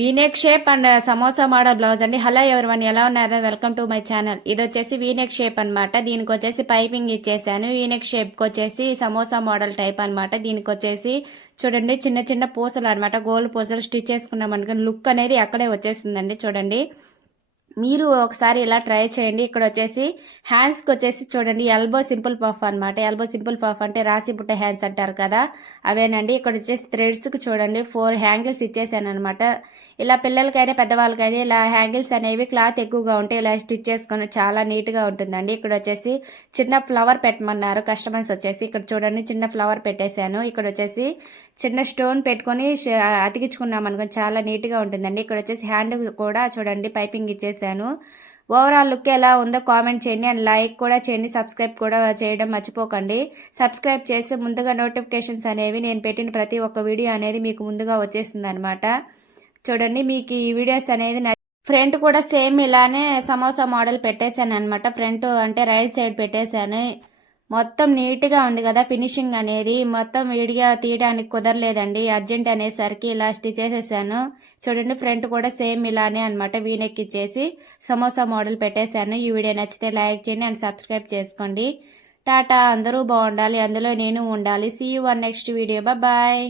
V-neck shape and samosa model blouse అండి. Hello everyone, ఎలా ఉన్నారు? Welcome to my channel. ఇది వచ్చేసి వీనెక్ షేప్ అనమాట. దీనికి వచ్చేసి పైపింగ్ ఇచ్చేసాను. వీనెక్ షేప్కి వచ్చేసి సమోసా మోడల్ టైప్ అనమాట. దీనికి వచ్చేసి చూడండి చిన్న చిన్న పూసలు అనమాట, గోల్డ్ పూసలు స్టిచ్ చేసుకున్నాం అనుకోండి, లుక్ అనేది అక్కడే వచ్చేసిందండి. చూడండి, మీరు ఒకసారి ఇలా ట్రై చేయండి. ఇక్కడ వచ్చేసి హ్యాండ్స్కి వచ్చేసి చూడండి ఎల్బో సింపుల్ పఫ్ అనమాట. ఎల్బో సింపుల్ పఫ్ అంటే రాసి బుట్ట హ్యాండ్స్ అంటారు కదా, అవేనండి. ఇక్కడ వచ్చేసి థ్రెడ్స్కి చూడండి 4 హ్యాంగిల్స్ ఇచ్చేసాను అనమాట. ఇలా పిల్లలకైనా పెద్దవాళ్ళకైనా ఇలా హ్యాంగిల్స్ అనేవి క్లాత్ ఎక్కువగా ఉంటే ఇలా స్టిచ్ చేసుకొని చాలా నీట్గా ఉంటుందండి. ఇక్కడ వచ్చేసి చిన్న ఫ్లవర్ పెట్టమన్నారు కస్టమర్స్ వచ్చేసి. ఇక్కడ చూడండి చిన్న ఫ్లవర్ పెట్టేశాను. ఇక్కడ వచ్చేసి చిన్న స్టోన్ పెట్టుకొని అతికించుకున్నాం అనుకోండి, చాలా నీట్గా ఉంటుందండి. ఇక్కడ వచ్చేసి హ్యాండ్ కూడా చూడండి పైపింగ్ ఇచ్చేసాను. ఓవరాల్ లుక్ ఎలా ఉందో కామెంట్ చేయండి అండ్ లైక్ కూడా చేయండి, సబ్స్క్రైబ్ కూడా చేయడం మర్చిపోకండి. సబ్స్క్రైబ్ చేసి ముందుగా నోటిఫికేషన్స్ అనేవి నేను పెట్టిన ప్రతి ఒక్క వీడియో అనేది మీకు ముందుగా వచ్చేస్తుంది అనమాట. చూడండి, మీకు ఈ వీడియోస్ అనేది ఫ్రంట్ కూడా సేమ్ ఇలానే సమోసా మోడల్ పెట్టేశాను అనమాట. ఫ్రంట్ అంటే రైట్ సైడ్ పెట్టేశాను. మొత్తం నీట్గా ఉంది కదా ఫినిషింగ్ అనేది. మొత్తం వీడియో తీయడానికి కుదరలేదండి, అర్జెంట్ అనేసరికి ఇలా స్టిచ్ చేసేసాను. చూడండి, ఫ్రంట్ కూడా సేమ్ ఇలానే అనమాట, వీనెక్ ఇచ్చేసి సమోసా మోడల్ పెట్టేశాను. ఈ వీడియో నచ్చితే లైక్ చేయండి అండ్ సబ్స్క్రైబ్ చేసుకోండి. టాటా, అందరూ బాగుండాలి, అందులో నేను ఉండాలి. See you one next video. Bye.